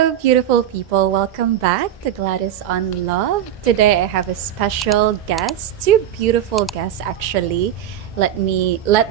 Hello, beautiful people. Welcome back to Gladys on Love. Today I have a special guest, two beautiful guests actually. Let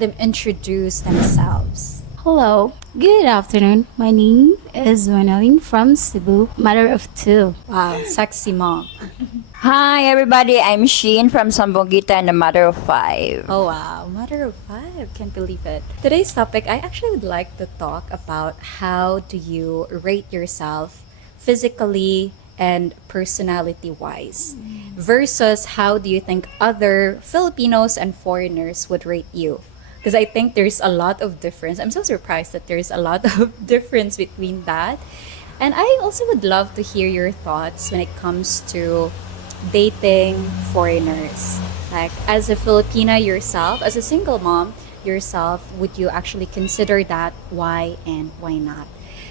them introduce themselves. Hello, good afternoon. My name is Maneline from Cebu, mother of two. Wow, sexy mom. Hi everybody, I'm Sheen from Sambongita and a mother of five. Oh wow, mother of five. Can't believe it. Today's topic, I actually would like to talk about how do you rate yourself physically and personality wise versus how do you think other Filipinos and foreigners would rate you? Because I think there's a lot of difference. I'm so surprised that there's a lot of difference between that. And I also would love to hear your thoughts when it comes to dating foreigners. Like, as a Filipina yourself, as a single mom yourself, would you actually consider that? Why and why not?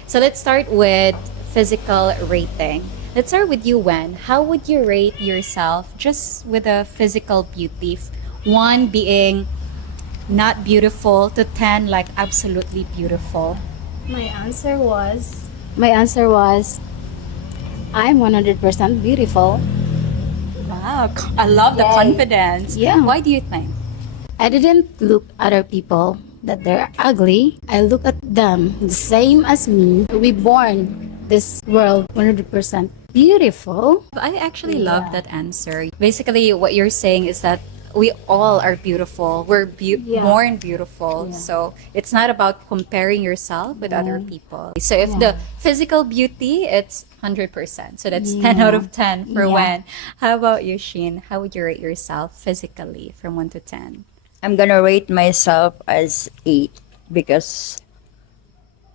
So let's start with physical rating. Let's start with you, Wen. How would you rate yourself just with a physical beauty? One being not beautiful to 10 like absolutely beautiful. My answer was I'm 100% beautiful. Wow, I love the Yay. confidence. Yeah. Why do you think? I didn't look other people that they're ugly. I look at them the same as me. We born this world 100% beautiful. I actually love that answer. Basically, what you're saying is that we all are beautiful. We're Yeah. born beautiful. Yeah. So it's not about comparing yourself with other people. So if Yeah. the physical beauty, it's 100%. So that's 10 out of 10 for Yeah. Wen. How about you, Sheen? How would you rate yourself physically from 1 to 10? I'm gonna rate myself as 8 because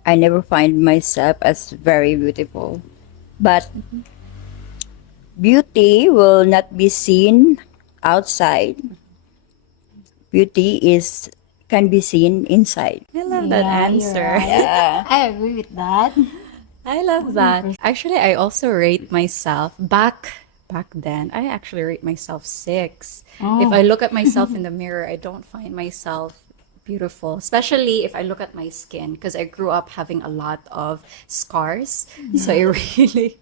I never find myself as very beautiful. But beauty will not be seen outside. Beauty is can be seen inside. I love that Yeah, you're answer. right. Yeah. I agree with that. I love that. Actually, I also rate myself back then. I actually rate myself 6. If I look at myself in the mirror, I don't find myself beautiful, especially if I look at my skin because I grew up having a lot of scars. So I really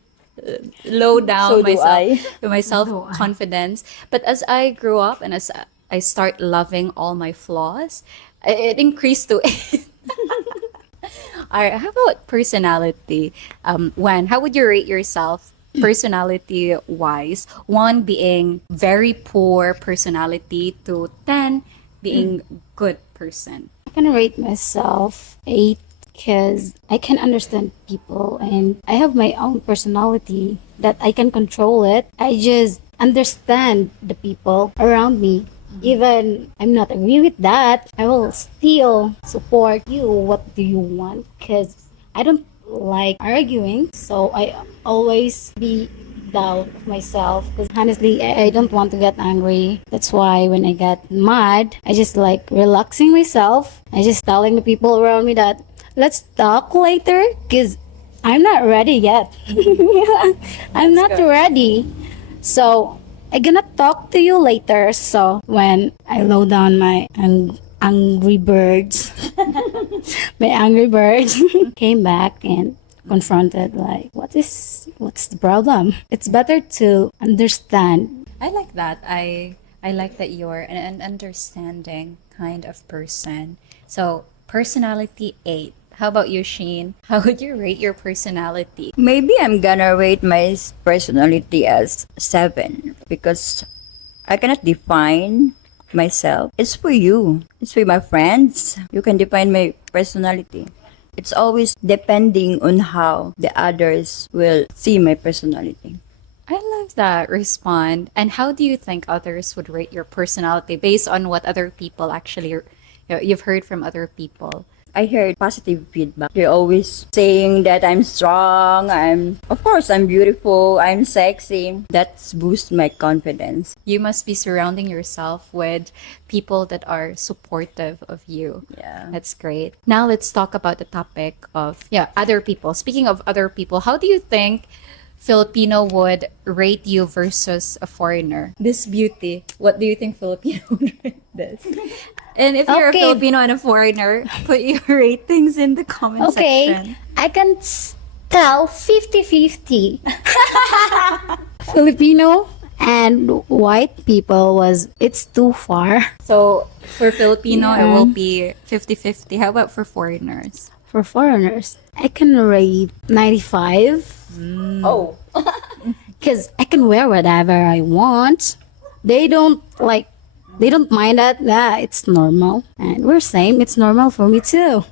low down So do myself I. my self confidence. But as I grew up and as I start loving all my flaws, it increased to All right, how about personality? Wen, how would you rate yourself personality wise? 1 being very poor personality to 10 being good person. I can rate myself 8 because I can understand people and I have my own personality that I can control it. I just understand the people around me. Even I'm not agree with that, I will still support you. What do you want? Because I don't like arguing, so I always be down of myself because honestly I don't want to get angry. That's why when I get mad I just like relaxing myself. I just telling the people around me that let's talk later because I'm not ready yet. I'm not ready, so I'm gonna talk to you later. So when I low down my angry birds, my angry birds came back and confronted like what's the problem. It's better to understand. I like that. I like that you're an understanding kind of person. So personality 8. How about you, Sheen? How would you rate your personality? Maybe I'm gonna rate my personality as 7 because I cannot define myself. It's for you. It's for my friends. You can define my personality. It's always depending on how the others will see my personality. I love that respond. And how do you think others would rate your personality based on what other people actually you've heard from other people? I heard positive feedback. They're always saying that I'm strong, of course I'm beautiful, I'm sexy. That boosts my confidence. You must be surrounding yourself with people that are supportive of you. Yeah. That's great. Now let's talk about the topic of other people. Speaking of other people, how do you think Filipino would rate you versus a foreigner? This beauty, what do you think Filipino would rate this? And if you're a Filipino and a foreigner, put your ratings in the comment Okay, section. I can tell 50-50. Filipino and white people was it's too far. So for Filipino, it Yeah. will be 50-50. How about for foreigners? For foreigners, I can rate 95 Oh. because I can wear whatever I want. They don't like, they don't mind that. Yeah, it's normal, and we're same. It's normal for me too.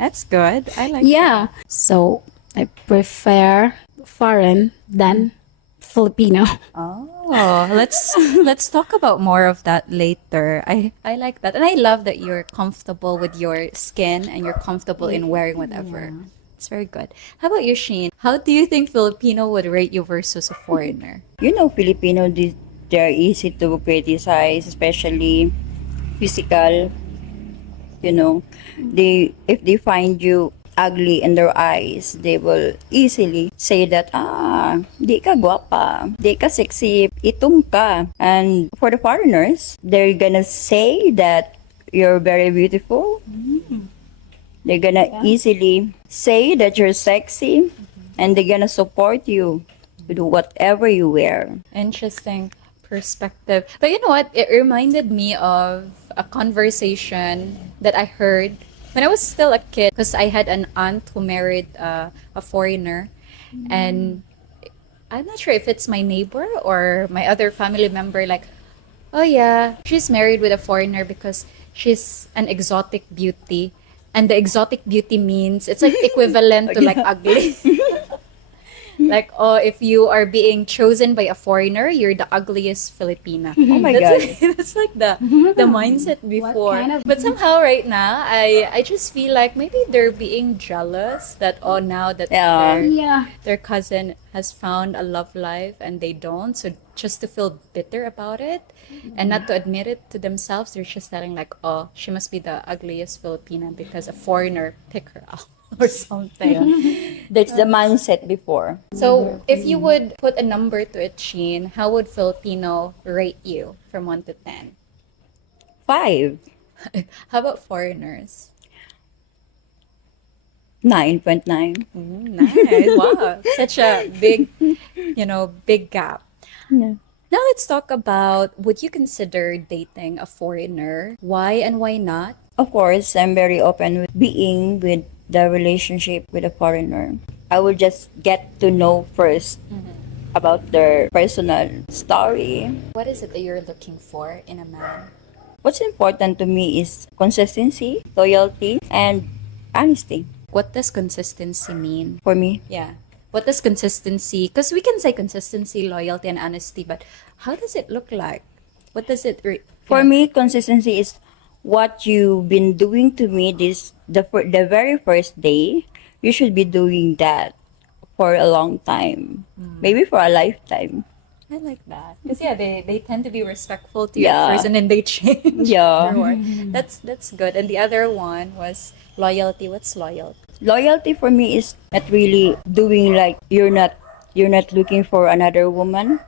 That's good. I like Yeah. So I prefer foreign than Filipino. Oh, let's talk about more of that later. I like that. And I love that you're comfortable with your skin and you're comfortable in wearing whatever. It's very good. How about you, Sheen? How do you think Filipino would rate you versus a foreigner? You know, Filipino, they're easy to criticize, especially physical. You know, if they find you ugly in their eyes, they will easily say that, di ka guapa, di ka sexy, itom ka. And for the foreigners, they're gonna say that you're very beautiful. They're gonna easily say that you're sexy, and they're gonna support you with whatever you wear. Interesting perspective. But you know what? It reminded me of a conversation that I heard when I was still a kid because I had an aunt who married a foreigner. And I'm not sure if it's my neighbor or my other family member, like, oh yeah, she's married with a foreigner because she's an exotic beauty. And the exotic beauty means it's like equivalent to like ugly. Like, oh, if you are being chosen by a foreigner, you're the ugliest Filipina. Oh my That's God. like, that's like the mindset before. kind of- But somehow right now, I just feel like maybe they're being jealous that oh now that Yeah. their cousin has found a love life and they don't, so just to feel bitter about it and not to admit it to themselves, they're just telling like, oh, she must be the ugliest Filipina because a foreigner picked her up or something. That's the mindset before. So, if you would put a number to it, Sheen, how would Filipino rate you from 1 to 10? 5, How about foreigners? 9.9. Nice. Wow. Such a big, big gap. Yeah. Now, let's talk about would you consider dating a foreigner? Why and why not? Of course, I'm very open with being with the relationship with a foreigner. I will just get to know first about their personal story. What is it that you're looking for in a man? What's important to me is consistency, loyalty, and honesty What does consistency mean? for me. Yeah. What does consistency, because we can say consistency, loyalty, and honesty, but how does it look like? What does it, For me, consistency is what you've been doing to me the very first day. You should be doing that for a long time, maybe for a lifetime. I like that. Because yeah, they tend to be respectful to you Yeah. at first and then they change. Yeah. afterward. That's good. And the other one was loyalty. What's loyalty? Loyalty for me is not really doing like you're not looking for another woman.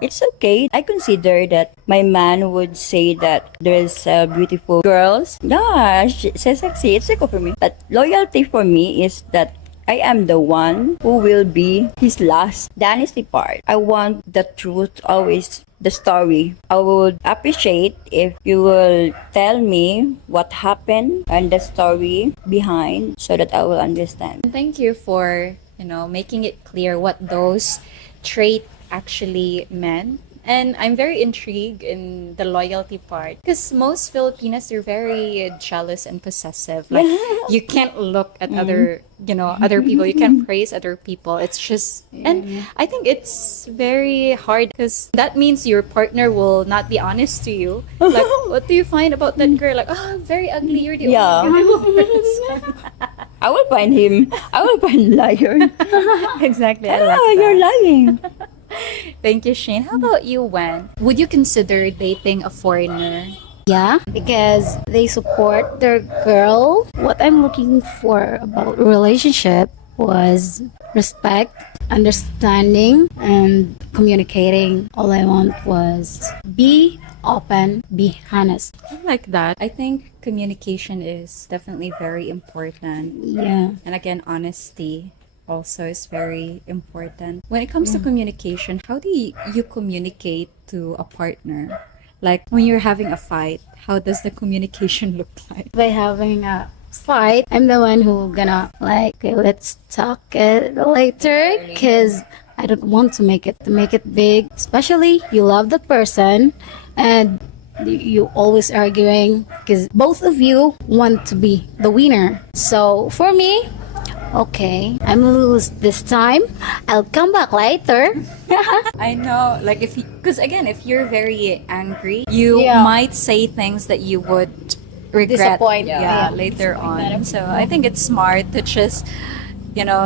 It's okay. I consider that my man would say that there's beautiful girls. Yeah, she's sexy. It's okay for me. But loyalty for me is that I am the one who will be his last. The honesty part. I want the truth always. The story. I would appreciate if you will tell me what happened and the story behind so that I will understand. And thank you for, making it clear what those traits actually meant. And I'm very intrigued in the loyalty part because most Filipinas are very jealous and possessive. Like you can't look at other people. You can't praise other people. It's just, and I think it's very hard because that means your partner will not be honest to you. Like, what do you find about that girl? Like, oh, very ugly. You're the Yeah. only beautiful person. I will find him. I will find liar. Exactly. I like that. You're lying. Thank you, Shane. How about you, Wen? Would you consider dating a foreigner? Yeah, because they support their girl. What I'm looking for about relationship was respect, understanding, and communicating. All I want was be open, be honest. I like that. I think communication is definitely very important. Yeah. And again, honesty. also is very important. When it comes to communication, how do you communicate to a partner? Like when you're having a fight, how does the communication look like? By having a fight, I'm the one who gonna like, okay, let's talk it later, because I don't want to make it big. Especially you love the person, and you always arguing because both of you want to be the winner. So for me, okay, I'm lose this time. I'll come back later. I know, like if because again, if you're very angry, you Yeah. might say things that you would regret, Disappoint, yeah, yeah. later on. So I think it's smart to just,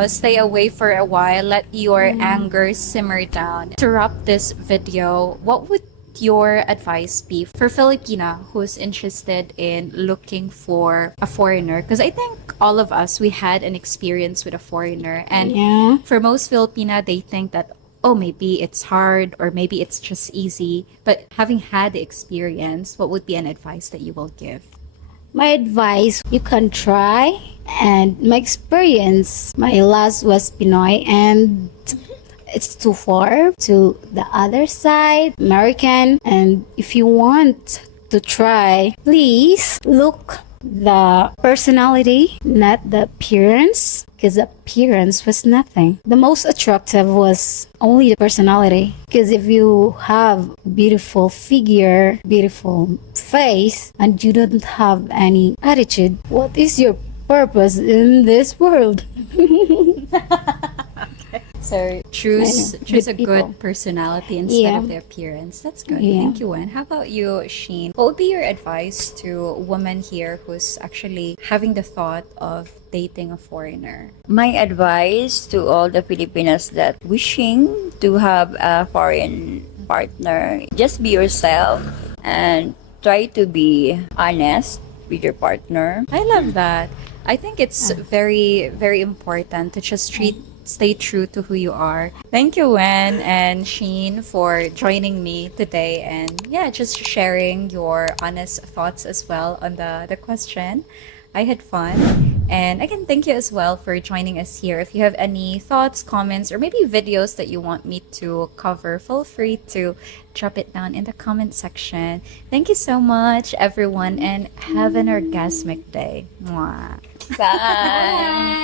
stay away for a while, let your anger simmer down. To wrap this video, what would your advice be for Filipina who's interested in looking for a foreigner? Because I think all of us, we had an experience with a foreigner, and Yeah. for most Filipina, they think that, oh, maybe it's hard or maybe it's just easy. But having had the experience, what would be an advice that you will give? My advice, you can try. And my experience, my last was Pinoy, and it's too far to the other side, American. And if you want to try, please look the personality, not the appearance, because appearance was nothing. The most attractive was only the personality. Because if you have beautiful figure, beautiful face, and you don't have any attitude, what is your purpose in this world? So choose Good a people. good personality instead Yeah. of the appearance. That's good. Yeah. Thank you, Wen. How about you, Sheen? What would be your advice to a woman here who's actually having the thought of dating a foreigner? My advice to all the Filipinas that wishing to have a foreign partner, just be yourself and try to be honest with your partner. I love that. I think it's very, very important to just stay true to who you are. Thank you, Wen and Sheen, for joining me today and yeah, just sharing your honest thoughts as well on the question. I had fun. And again, thank you as well for joining us here. If you have any thoughts, comments, or maybe videos that you want me to cover, feel free to drop it down in the comment section. Thank you so much, everyone, and have an orgasmic day. Mwah. Bye.